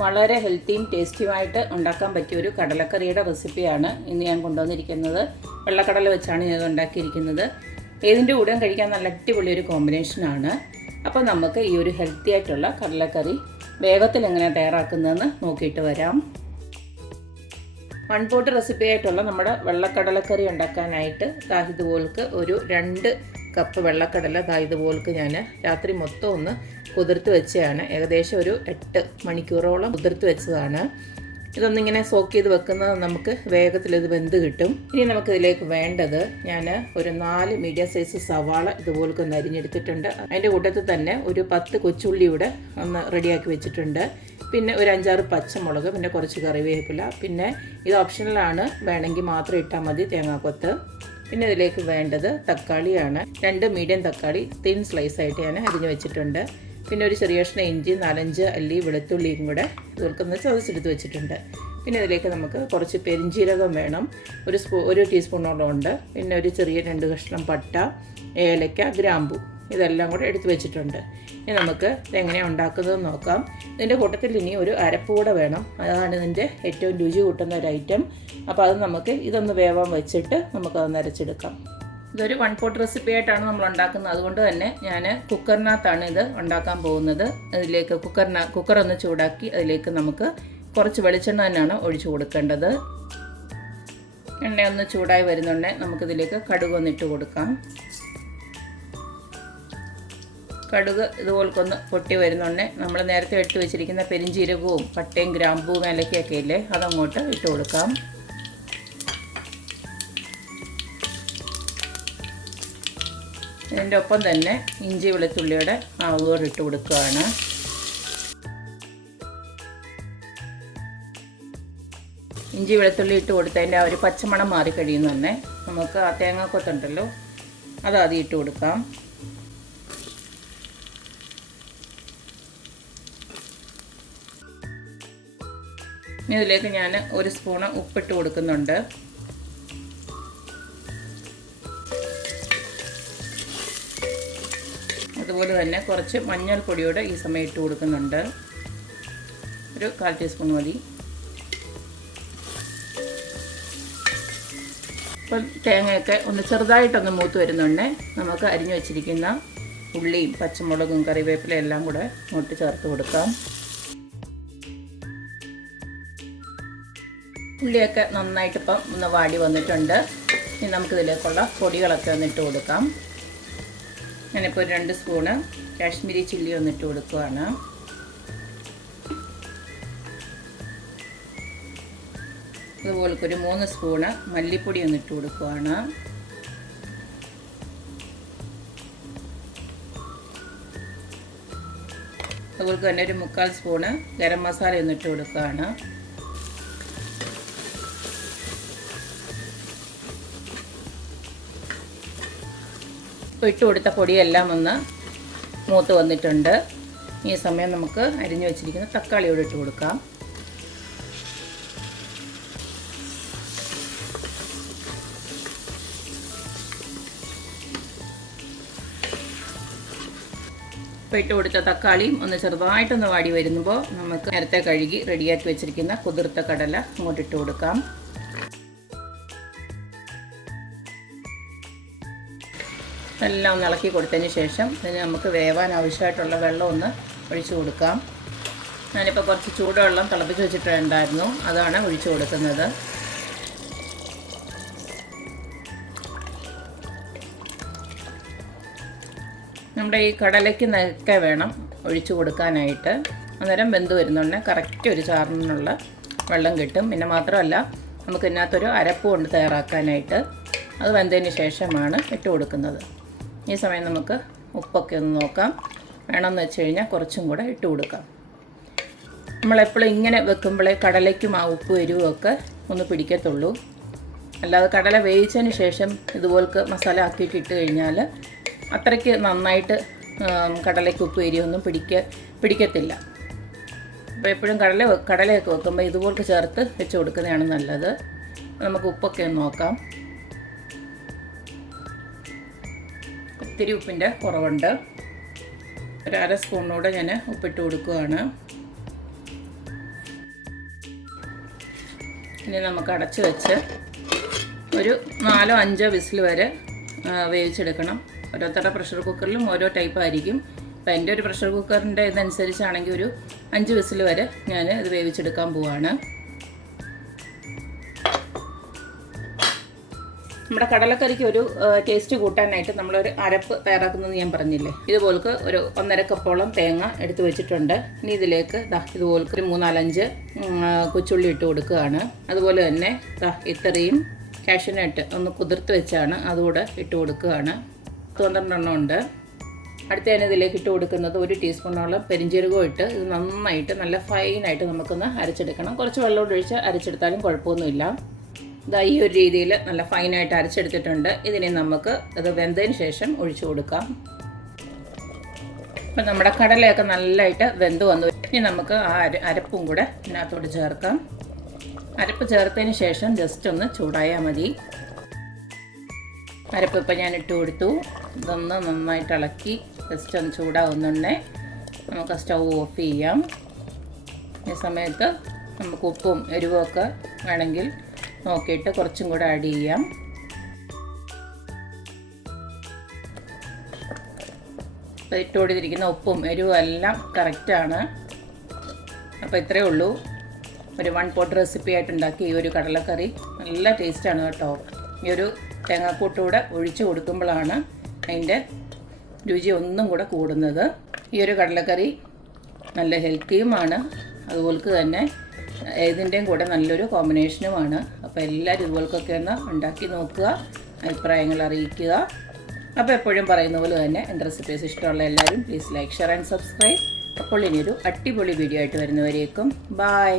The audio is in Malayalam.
വളരെ ഹെൽത്തിയും ടേസ്റ്റിയുമായിട്ട് ഉണ്ടാക്കാൻ പറ്റിയ ഒരു കടലക്കറിയുടെ റെസിപ്പിയാണ് ഇന്ന് ഞാൻ കൊണ്ടുവന്നിരിക്കുന്നത്. വെള്ളക്കടല വെച്ചാണ് ഞാൻ ഉണ്ടാക്കിയിരിക്കുന്നത്. ഏതിൻ്റെ കൂടെയും കഴിക്കാൻ നല്ല അടിപൊളി ഒരു കോമ്പിനേഷനാണ്. അപ്പോൾ നമുക്ക് ഈ ഒരു ഹെൽത്തി ആയിട്ടുള്ള കടലക്കറി വേഗത്തിൽ എങ്ങനെ തയ്യാറാക്കുന്നതെന്ന് നോക്കിയിട്ട് വരാം. വൺ പോട്ട് റെസിപ്പി ആയിട്ടുള്ള നമ്മുടെ വെള്ളക്കടലക്കറി ഉണ്ടാക്കാനായിട്ട് ഇതുപോൾക്ക് ഒരു 2 കപ്പ് വെള്ളക്കടല ഇതുപോൾക്ക് ഞാൻ രാത്രി മൊത്തം ഒന്ന് കുതിർത്ത് വെച്ചതാണ്. ഏകദേശം ഒരു 8 മണിക്കൂറോളം കുതിർത്ത് വെച്ചതാണ്. ഇതൊന്നിങ്ങനെ സോക്ക് ചെയ്ത് വെക്കുന്നത് നമുക്ക് വേഗത്തിൽ ഇത് വെന്ത് കിട്ടും. ഇനി നമുക്കിതിലേക്ക് വേണ്ടത് ഞാൻ ഒരു 4 മീഡിയം സൈസ് സവാള ഇതുപോലൊക്കെ ഒന്ന് അരിഞ്ഞെടുത്തിട്ടുണ്ട്. അതിൻ്റെ കൂട്ടത്തിൽ തന്നെ ഒരു 10 കൊച്ചുള്ളി ഇവിടെ ഒന്ന് റെഡിയാക്കി വെച്ചിട്ടുണ്ട്. പിന്നെ ഒരു 5-6 പച്ചമുളക്, പിന്നെ കുറച്ച് കറിവേപ്പില, പിന്നെ ഇത് ഓപ്ഷണലാണ്, വേണമെങ്കിൽ മാത്രം ഇട്ടാൽ മതി തേങ്ങാക്കൊത്ത്. പിന്നെ ഇതിലേക്ക് വേണ്ടത് തക്കാളിയാണ്. 2 മീഡിയം തക്കാളി തിൻ സ്ലൈസ് ആയിട്ട് ഞാൻ അരിഞ്ഞ് വെച്ചിട്ടുണ്ട്. പിന്നെ ഒരു ചെറിയ കഷ്ണം ഇഞ്ചി, 4-5 അല്ലി വെളുത്തുള്ളിയും കൂടെ ഇതൊക്കെ ചതച്ചെടുത്ത് വെച്ചിട്ടുണ്ട്. പിന്നെ ഇതിലേക്ക് നമുക്ക് കുറച്ച് പെരിഞ്ജീരകം വേണം, ഒരു ടീസ്പൂണോളം ഉണ്ട്. പിന്നെ ഒരു ചെറിയ 2 കഷ്ണം പട്ട, ഏലക്ക, ഗ്രാമ്പു, ഇതെല്ലാം കൂടെ എടുത്ത് വെച്ചിട്ടുണ്ട്. ഇനി നമുക്ക് ഇതെങ്ങനെയാണ് ഉണ്ടാക്കുന്നതെന്ന് നോക്കാം. ഇതിൻ്റെ കൂട്ടത്തിൽ ഇനി ഒരു അരപ്പ് കൂടെ വേണം. അതാണ് ഇതിൻ്റെ ഏറ്റവും രുചി കൂട്ടുന്ന ഒരു ഐറ്റം. അപ്പോൾ അത് നമുക്ക് ഇതൊന്ന് വേവാൻ വെച്ചിട്ട് നമുക്കതൊന്ന് അരച്ചെടുക്കാം. ഇതൊരു വൺ പോട്ട് റെസിപ്പി ആയിട്ടാണ് നമ്മൾ ഉണ്ടാക്കുന്നത്. അതുകൊണ്ട് തന്നെ ഞാൻ കുക്കറിനകത്താണ് ഇത് ഉണ്ടാക്കാൻ പോകുന്നത്. അതിലേക്ക് കുക്കർ ഒന്ന് ചൂടാക്കി അതിലേക്ക് നമുക്ക് കുറച്ച് വെളിച്ചെണ്ണ തന്നെയാണ് ഒഴിച്ചു കൊടുക്കേണ്ടത്. എണ്ണ ഒന്ന് ചൂടായി വരുന്നുണ്ടെങ്കിൽ നമുക്കിതിലേക്ക് കടുക് ഒന്നിട്ട് കൊടുക്കാം. കടുക് ഇതുപോലൊന്ന് പൊട്ടി വരുന്നുണ്ടെങ്കിൽ നമ്മൾ നേരത്തെ ഇട്ട് വെച്ചിരിക്കുന്ന പെരിഞ്ജീരകവും പട്ടയും ഗ്രാമ്പൂവും ഏലക്കയൊക്കെ ഇല്ലേ, അതങ്ങോട്ട് ഇട്ട് കൊടുക്കാം. ഇതിൻ്റെ ഒപ്പം തന്നെ ഇഞ്ചി വെളുത്തുള്ളിയുടെ അതുകൂടെ ഇട്ട് കൊടുക്കുകയാണ്. ഇഞ്ചി വെളുത്തുള്ളി ഇട്ട് കൊടുത്തതിൻ്റെ ആ ഒരു പച്ചമണം മാറിക്കഴിയുന്ന തന്നെ നമുക്ക് ആ തേങ്ങാക്കൊത്തുണ്ടല്ലോ അത് ആദ്യം ഇട്ട് കൊടുക്കാം. ഇനി ഇതിലേക്ക് ഞാൻ 1 സ്പൂണ് ഉപ്പിട്ട് കൊടുക്കുന്നുണ്ട്. അതുപോലെ തന്നെ കുറച്ച് മഞ്ഞൾപ്പൊടിയോടെ ഈ സമയം ഇട്ട് കൊടുക്കുന്നുണ്ട്. ഒരു 1/4 ടീസ്പൂൺ മതി. അപ്പം തേങ്ങയൊക്കെ ഒന്ന് ചെറുതായിട്ടൊന്ന് മൂത്ത് വരുന്നുണ്ടേ നമുക്ക് അരിഞ്ഞു വെച്ചിരിക്കുന്ന ഉള്ളിയും പച്ചമുളകും കറിവേപ്പിലയും എല്ലാം കൂടെ ഇങ്ങോട്ട് ചേർത്ത് കൊടുക്കാം. ഉള്ളിയൊക്കെ നന്നായിട്ട് ഇപ്പം ഒന്ന് വാടി വന്നിട്ടുണ്ട്. ഇനി നമുക്കിതിലേക്കുള്ള പൊടികളൊക്കെ ഒന്നിട്ട് കൊടുക്കാം. ഞാനിപ്പോൾ ഒരു 2 സ്പൂണ് കാശ്മീരി ചില്ലി ഒന്നിട്ട് കൊടുക്കുകയാണ്. അതുപോലെ ഒരു 3 സ്പൂണ് മല്ലിപ്പൊടി ഒന്നിട്ട് കൊടുക്കുകയാണ്. അതുപോലെ തന്നെ ഒരു 3/4 സ്പൂണ് ഗരം മസാല ഒന്നിട്ട് കൊടുക്കുകയാണ്. ഇട്ട് കൊടുത്ത പൊടിയെല്ലാം ഒന്ന് മൂത്ത് വന്നിട്ടുണ്ട്. ഈ സമയം നമുക്ക് അരിഞ്ഞു വെച്ചിരിക്കുന്ന തക്കാളിയോട് ഇട്ട് കൊടുക്കാം. ഇപ്പോൾ ഇട്ട് കൊടുത്ത തക്കാളിയും ഒന്ന് ചെറുതായിട്ടൊന്ന് വാടി വരുമ്പോൾ നമുക്ക് നേരത്തെ കഴുകി റെഡിയാക്കി വെച്ചിരിക്കുന്ന കുതിർത്ത കടല അങ്ങോട്ടിട്ട് കൊടുക്കാം. എല്ലാം ഒന്ന് ഇളക്കി കൊടുത്തതിന് ശേഷം ഇതിന് നമുക്ക് വേവാൻ ആവശ്യമായിട്ടുള്ള വെള്ളം ഒന്ന് ഒഴിച്ചു കൊടുക്കാം. ഞാനിപ്പോൾ കുറച്ച് ചൂടുവെള്ളം തിളപ്പിച്ച് വെച്ചിട്ടുണ്ടായിരുന്നു, അതാണ് ഒഴിച്ചു കൊടുക്കുന്നത്. നമ്മുടെ ഈ കടലയ്ക്ക് നെക്കെ വേണം ഒഴിച്ചു കൊടുക്കാനായിട്ട്. അന്നേരം വെന്ത് വരുന്നുണ്ട് കറക്റ്റ് ഒരു ചാറിനുള്ള വെള്ളം കിട്ടും. പിന്നെ മാത്രമല്ല നമുക്ക് ഇതിനകത്തൊരു അരപ്പ് കൊണ്ട് തയ്യാറാക്കാനായിട്ട് അത് വെന്തതിന് ശേഷമാണ് ഇട്ട് കൊടുക്കുന്നത്. ഈ സമയം നമുക്ക് ഉപ്പൊക്കെ ഒന്ന് നോക്കാം. വേണമെന്ന് വെച്ച് കഴിഞ്ഞാൽ കുറച്ചും കൂടെ ഇട്ട് കൊടുക്കാം. നമ്മളെപ്പോഴും ഇങ്ങനെ വെക്കുമ്പോഴേ കടലയ്ക്കും ആ ഉപ്പ് എരിവുമൊക്കെ ഒന്ന് പിടിക്കത്തുള്ളൂ. അല്ലാതെ കടല വേവിച്ചതിന് ശേഷം ഇതുപോലൊക്കെ മസാല ആക്കിയിട്ട് ഇട്ട് കഴിഞ്ഞാൽ അത്രയ്ക്ക് നന്നായിട്ട് കടലയ്ക്ക് ഉപ്പ് എരിവൊന്നും പിടിക്കത്തില്ല. അപ്പോൾ എപ്പോഴും കടലയൊക്കെ വെക്കുമ്പോൾ ഇതുപോലൊക്കെ ചേർത്ത് വെച്ച് കൊടുക്കുന്നതാണ് നല്ലത്. നമുക്ക് ഉപ്പൊക്കെ ഒന്ന് നോക്കാം. ഇത്തിരി ഉപ്പിൻ്റെ കുറവുണ്ട്. ഒരു 1/2 സ്പൂണിനൂടെ ഞാൻ ഉപ്പിട്ട് കൊടുക്കുകയാണ്. ഇനി നമുക്ക് അടച്ച് വെച്ച് ഒരു 4-5 വിസിൽ വരെ വേവിച്ചെടുക്കണം. ഓരോരുത്തരുടെ പ്രഷർ കുക്കറിലും ഓരോ ടൈപ്പ് ആയിരിക്കും. അപ്പോൾ എൻ്റെ ഒരു പ്രഷർ കുക്കറിൻ്റെ ഇതനുസരിച്ചാണെങ്കിൽ ഒരു 5 വിസിൽ വരെ ഞാൻ ഇത് വേവിച്ചെടുക്കാൻ പോവാണ്. നമ്മുടെ കടലക്കറിക്ക് ഒരു ടേസ്റ്റ് കൂട്ടാനായിട്ട് നമ്മളൊരു അരപ്പ് തയ്യാറാക്കുന്നതെന്ന് ഞാൻ പറഞ്ഞില്ലേ. ഇതുപോലക്ക് ഒരു 1.5 കപ്പോളം തേങ്ങ എടുത്ത് വെച്ചിട്ടുണ്ട്. ഇനി ഇതിലേക്ക് ഇതുപോലക്ക് ഒരു 3-4-5 കൊച്ചുള്ളി ഇട്ട് കൊടുക്കുകയാണ്. അതുപോലെ തന്നെ ഇത്രയും കാഷ്യൂനട്ട് ഒന്ന് കുതിർത്ത് വെച്ചാണ് അതുകൂടെ ഇട്ട് കൊടുക്കുകയാണ്. 12 ഉണ്ട്. അടുത്ത ഞാൻ ഇതിലേക്ക് ഇട്ട് കൊടുക്കുന്നത് 1 ടീസ്പൂണോളം പെരിഞ്ജീരകം ഇട്ട് ഇത് നന്നായിട്ട് നല്ല ഫൈനായിട്ട് നമുക്കൊന്ന് അരച്ചെടുക്കണം. കുറച്ച് വെള്ളം ഒഴിച്ച് അരച്ചെടുത്താലും കുഴപ്പമൊന്നുമില്ല. ഇതാ ഈ ഒരു രീതിയിൽ നല്ല ഫൈനായിട്ട് അരച്ചെടുത്തിട്ടുണ്ട്. ഇതിനെ നമുക്ക് അത് വെന്തതിന് ശേഷം ഒഴിച്ചു കൊടുക്കാം. അപ്പം നമ്മുടെ കടലയൊക്കെ നല്ലതായിട്ട് വെന്ത് വന്നു. ഇനി നമുക്ക് ആ അരപ്പും കൂടെ ഇതിനകത്തോട്ട് ചേർക്കാം. അരപ്പ് ചേർത്തതിന് ശേഷം ജസ്റ്റ് ഒന്ന് ചൂടായാൽ മതി. അരപ്പ് ഇപ്പം ഞാൻ ഇട്ട് കൊടുത്തു. ഇതൊന്ന് നന്നായിട്ട് ഇളക്കി ജസ്റ്റ് ഒന്ന് ചൂടാവുന്നുണ്ടേ നമുക്ക് സ്റ്റൗ ഓഫ് ചെയ്യാം. ഈ സമയത്ത് നമുക്ക് ഉപ്പും എരിവും ഒക്കെ വേണമെങ്കിൽ നോക്കിയിട്ട് കുറച്ചും കൂടെ ആഡ് ചെയ്യാം. അപ്പോൾ ഇട്ട് കൊടുത്തിരിക്കുന്ന ഉപ്പും എരിവും എല്ലാം കറക്റ്റാണ്. അപ്പോൾ ഇത്രയേ ഉള്ളൂ. ഒരു 1 പോട്ട് റെസിപ്പി ആയിട്ട് ഉണ്ടാക്കി ഈ ഒരു കടലക്കറി നല്ല ടേസ്റ്റാണ് കേട്ടോ. ഈ ഒരു തേങ്ങാക്കൂട്ടൂടെ ഒഴിച്ച് കൊടുക്കുമ്പോഴാണ് അതിൻ്റെ രുചി ഒന്നും കൂടെ കൂടുന്നത്. ഈ ഒരു കടലക്കറി നല്ല ഹെൽത്തിയുമാണ്, അതുപോലെ തന്നെ ഇതിൻ്റെയും കൂടെ നല്ലൊരു കോമ്പിനേഷനുമാണ്. അപ്പോൾ എല്ലാവരും ഇതുപോലൊക്കെ ഒന്ന് ഉണ്ടാക്കി നോക്കുക, അഭിപ്രായങ്ങൾ അറിയിക്കുക. അപ്പോൾ എപ്പോഴും പറയുന്ന പോലെ തന്നെ എൻ്റെ റെസിപ്പീസ് ഇഷ്ടമുള്ള എല്ലാവരും please like, share and subscribe. അപ്പോൾ ഇനിയൊരു അടിപൊളി വീഡിയോ ആയിട്ട് വരുന്നവരേക്കും ബൈ.